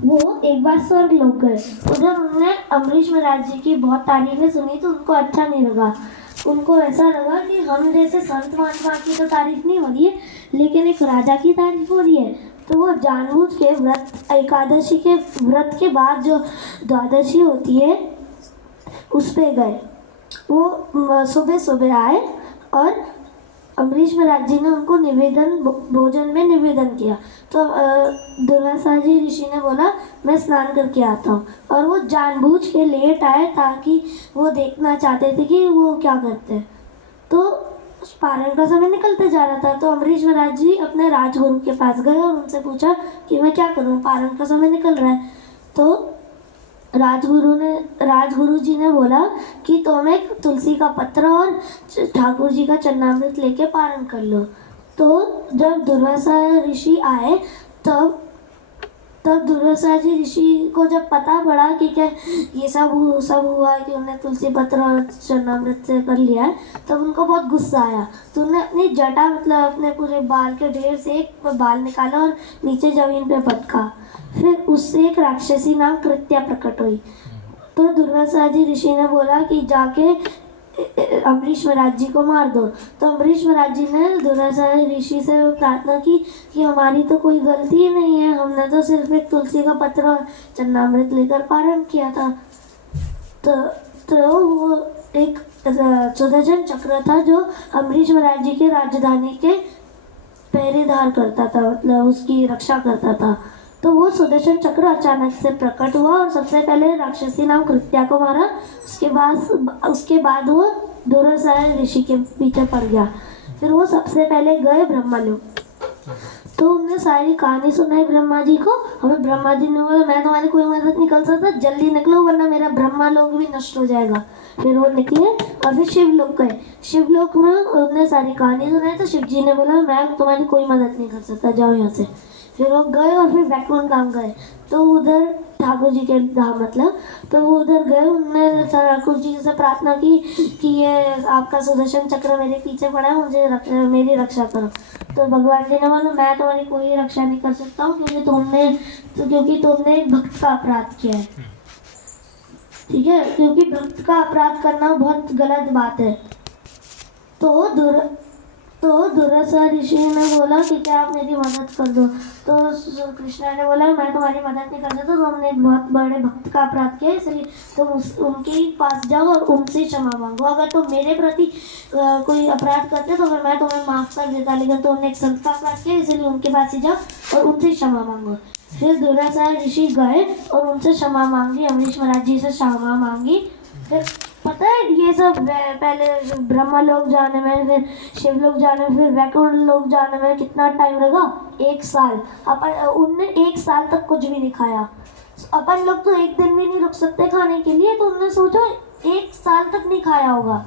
वो एक बार स्वर्ग लोक गए। उधर उन्होंने अम्बरीश महाराज जी की बहुत तारीफें सुनी तो उनको अच्छा नहीं लगा। उनको ऐसा लगा कि हम जैसे संत महात्मा की तो तारीफ नहीं हो रही है, लेकिन एक राजा की तारीफ हो रही है। तो वो जानबूझ के व्रत एकादशी के व्रत के बाद जो द्वादशी होती है उस पे गए। वो सुबह सुबह आए और अम्बरीश महाराज जी ने उनको भोजन में निवेदन किया। तो दुर्वासा जी ऋषि ने बोला मैं स्नान करके आता हूँ, और वो जानबूझ के लेट आए ताकि वो देखना चाहते थे कि वो क्या करते हैं। तो पारण का समय निकलते जा रहा था, तो अम्बरीश महाराज जी अपने राजगुरु के पास गए और उनसे पूछा कि मैं क्या करूँ, पारण का समय निकल रहा है। तो राजगुरु जी ने बोला कि तुम एक तुलसी का पत्र और ठाकुर जी का चरणामृत लेके पारण कर लो। तो जब दुर्वासा ऋषि आए तब दुर्वासा जी ऋषि को जब पता पड़ा कि क्या ये सब हुआ है कि उन्होंने तुलसी पत्र और चरणामृत से कर लिया है, तब उनको बहुत गुस्सा आया। तो उन्होंने अपनी जटा मतलब अपने पूरे बाल के ढेर से एक बाल निकाला और नीचे जमीन पे पटका। फिर उससे एक राक्षसी नाम कृत्या प्रकट हुई। तो दुर्वासा जी ऋषि ने बोला कि जाके अम्बरीश महाराज जी को मार दो। तो अम्बरीश महाराज जी ने दुर्वासा ऋषि से प्रार्थना की कि हमारी तो कोई गलती ही नहीं है, हमने तो सिर्फ एक तुलसी का पत्र और चरणामृत लेकर पारण किया था। तो वो एक सुदर्शन चक्र था जो अम्बरीश महाराज जी के राजधानी के पहरेदार करता था, मतलब उसकी रक्षा करता था। तो वो सुदर्शन चक्र अचानक से प्रकट हुआ और सबसे पहले राक्षसी नाम कृत्या को मारा। उसके बाद वो दुर्वासा ऋषि के पीछे पड़ गया। फिर वो सबसे पहले गए ब्रह्मलोक। तो उन्होंने सारी कहानी सुनाई ब्रह्मा जी को। हमें ब्रह्मा जी ने बोला मैं तुम्हारी कोई मदद नहीं कर सकता, जल्दी निकलो वरना मेरा ब्रह्मालोक भी नष्ट हो जाएगा। फिर वो निकले और फिर शिवलोक गए। शिवलोक में उन्होंने सारी कहानी सुनाई तो शिव जी ने बोला मैं तुम्हारी कोई मदद नहीं कर सकता, जाओ यहाँ से। फिर वो गए और फिर वैकुंठ धाम गए। तो उधर ठाकुर जी के धाम मतलब, तो वो उधर गए। उन्होंने ठाकुर जी से प्रार्थना की कि ये आपका सुदर्शन चक्र मेरे पीछे पड़ा है, मुझे मेरी रक्षा करो। तो भगवान जी ने बोला मैं तुम्हारी कोई रक्षा नहीं कर सकता हूँ क्योंकि तुमने एक भक्त का अपराध किया है। ठीक है, क्योंकि भक्त का अपराध करना बहुत गलत बात है। तो दुर्वासा ऋषि ने बोला कि क्या आप मेरी मदद कर दो। तो कृष्णा ने बोला मैं तुम्हारी मदद नहीं कर सकता, तो हमने एक बहुत बड़े भक्त का अपराध किया, इसलिए तुम उनके ही पास जाओ और उनसे क्षमा मांगो। अगर तुम मेरे प्रति कोई अपराध करते तो फिर मैं तुम्हें माफ़ कर देता, लेकिन तुमने एक संत का अपराध किया इसलिए उनके पास ही जाओ और उनसे क्षमा मांगो। फिर दुर्वासा ऋषि गए और उनसे क्षमा मांगी, अम्बरीश महाराज जी से क्षमा मांगी। फिर पता है ये सब पहले ब्रह्मा लोक जाने में, फिर शिवलोक जाने में, फिर वैकुंठ लोक जाने में कितना टाइम लगा? 1 साल। उनने 1 साल तक कुछ भी नहीं खाया। अपन लोग तो एक दिन भी नहीं रुक सकते खाने के लिए, तो उन्होंने सोचा 1 साल तक नहीं खाया होगा,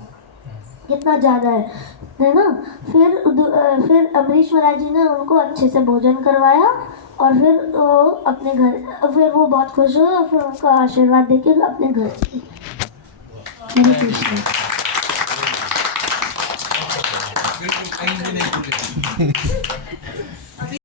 कितना ज़्यादा है ना। फिर अम्बरीश महाराज जी ने उनको अच्छे से भोजन करवाया और फिर वो अपने घर, फिर वो बहुत खुश हुए और फिर उनका आशीर्वाद देके अपने घर चले। हरे कृष्ण।